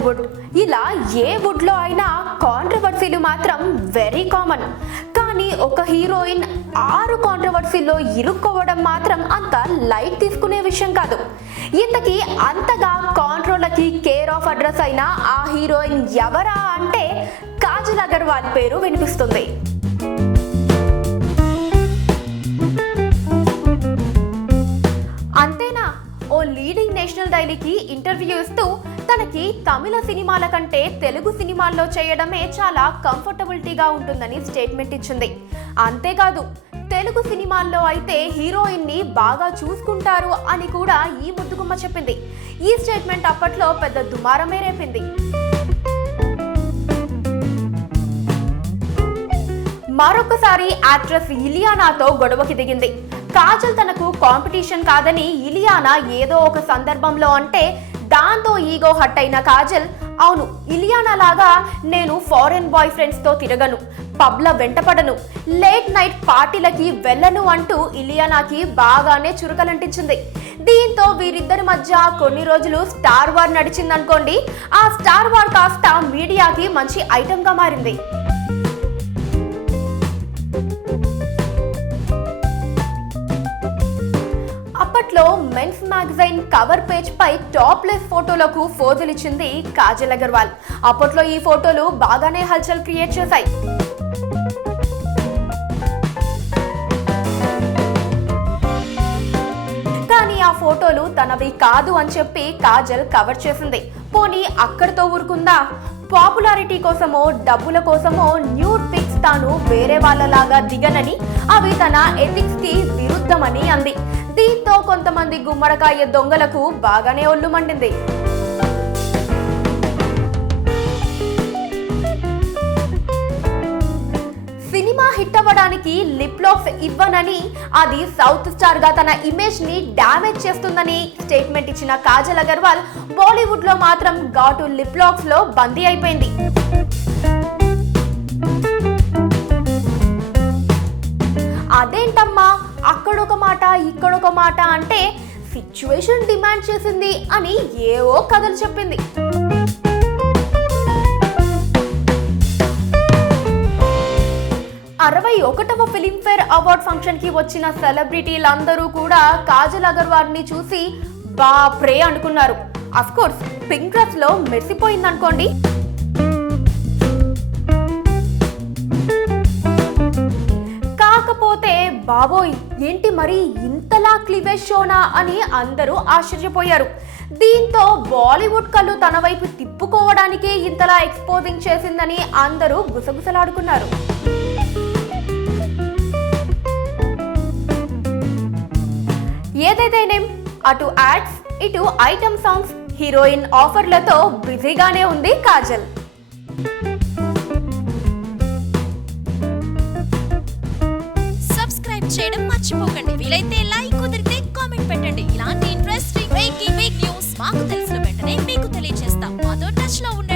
బాలీవుడ్, ఇలా ఏ వుడ్లో అయినా కాంట్రవర్సీలు మాత్రం వెరీ కామన్. కానీ ఒక హీరోయిన్ 6 కాంట్రవర్సీల్లో ఇరుక్కోవడం మాత్రం అంత లైట్ తీసుకునే విషయం కాదు. ఇంతకీ అంతగా కాంట్రోలకి కేర్ ఆఫ్ అడ్రస్ అయిన ఆ హీరోయిన్ ఎవరా అంటే కాజల్ అగర్వాల్ పేరు వినిపిస్తుంది. అంతేనా, ఓ లీడింగ్ నేషనల్ డైలీకి ఇంటర్వ్యూ ఇస్తూ తనకి తమిళ సినిమాల కంటే తెలుగు సినిమాల్లో చేయడమే చాలా కంఫర్టబిలిటీగా ఉంటుందని స్టేట్మెంట్ ఇచ్చింది. అంతేకాదు, తెలుగు సినిమాల్లో అయితే హీరోయిన్ ని బాగా చూసుకుంటారు అని కూడా ఈ ముద్దుగుమ్మ చెప్పింది. ఈ స్టేట్మెంట్ అప్పట్లో పెద్ద దుమారమే రేపింది. మరొకసారి యాక్ట్రెస్ ఇలియానాతో గొడవకి దిగింది. కాజల్ తనకు కాంపిటీషన్ కాదని ఇలియానా ఏదో ఒక సందర్భంలో అంటే దాంతో ఈగో హట్ అయిన కాజల్, అవును ఇలియానా లాగా నేను ఫారెన్ బాయ్ ఫ్రెండ్స్ తో తిరగను, పబ్ల వెంటపడను, లేట్ నైట్ పార్టీలకి వెళ్ళను అంటూ ఇలియానాకి బాగానే చురుకలంటించింది. దీంతో వీరిద్దరి మధ్య కొన్ని రోజులు స్టార్ వార్ నడిచిందనుకోండి. ఆ స్టార్ వార్ కాస్త మీడియాకి మంచి ఐటమ్ గా మారింది. అప్పట్లో మెన్స్ మ్యాగజైన్ కవర్ పేజ్ పై టాప్లెస్ ఫోటోలకు ఫోజులిచ్చింది కాజల్ అగర్వాల్. అప్పట్లో ఈ ఫోటోలు బాగానే హల్చల్ క్రియేట్ చేశాయి. కానీ ఆ ఫోటోలు తనవి కాదు అని చెప్పి కాజల్ కవర్ చేసింది. పోనీ అక్కడితో ఊరుకుందా? పాపులారిటీ కోసమో డబ్బుల కోసమో న్యూడ్ పిక్స్ తాను వేరే వాళ్ళలాగా దిగనని, అవి తన ఎథిక్స్ కి విరుద్ధమని అంది. దీంతో కొంతమంది గుమ్మడికాయ దొంగలకు బాగానే ఒళ్ళు మండింది. సినిమా హిట్ అవ్వడానికి లిప్ లాక్స్ ఇవ్వనని, అది సౌత్ స్టార్ గా తన ఇమేజ్ ని డ్యామేజ్ చేస్తుందని స్టేట్మెంట్ ఇచ్చిన కాజల్ అగర్వాల్ బాలీవుడ్ లో మాత్రం ఘాటు లిప్ లాక్స్ లో బందీ అయిపోయింది. అదేంటమ్మా అక్కడొక మాట ఇక్కడొక మాట అంటే సిచ్యువేషన్ డిమాండ్ చేసింది అని ఏవో కథలు చెప్పింది. అరవై 61వ ఫిలింఫేర్ అవార్డ్ ఫంక్షన్ కి వచ్చిన సెలబ్రిటీలందరూ కూడా కాజల్ అగర్వాల్ ని చూసి బాప్రే అనుకున్నారు. అఫ్ కోర్స్ పింక్ డ్రెస్ లో మెరిసిపోయిందనుకోండి. కాకపోతే బాబోయ్ ఏంటి మరి ఇంతలా క్లీవేజ్ షోనా అని అందరూ ఆశ్చర్యపోయారు. దీంతో బాలీవుడ్ కళ్ళు తన వైపు తిప్పుకోవడానికే ఇంతలా ఎక్స్పోజింగ్ చేసిందని అందరూ గుసగుసలాడుకున్నారు. ఏదైతేనేం అటు యాడ్స్ ఇటు ఐటమ్ సాంగ్స్ హీరోయిన్ ఆఫర్లతో బిజీగానే ఉంది కాజల్. సబ్స్క్రైబ్ చేయడం మర్చిపోకండి. వీలైతే లైక్, కుదిరితే కామెంట్ పెట్టండి. ఇలాంటి ఇంట్రెస్టింగ్ బ్రేకింగ్ న్యూస్ మాకు తెలిసిన వెంటనే మీకు తెలియజేస్తాం. మాతో టచ్ లో ఉండండి.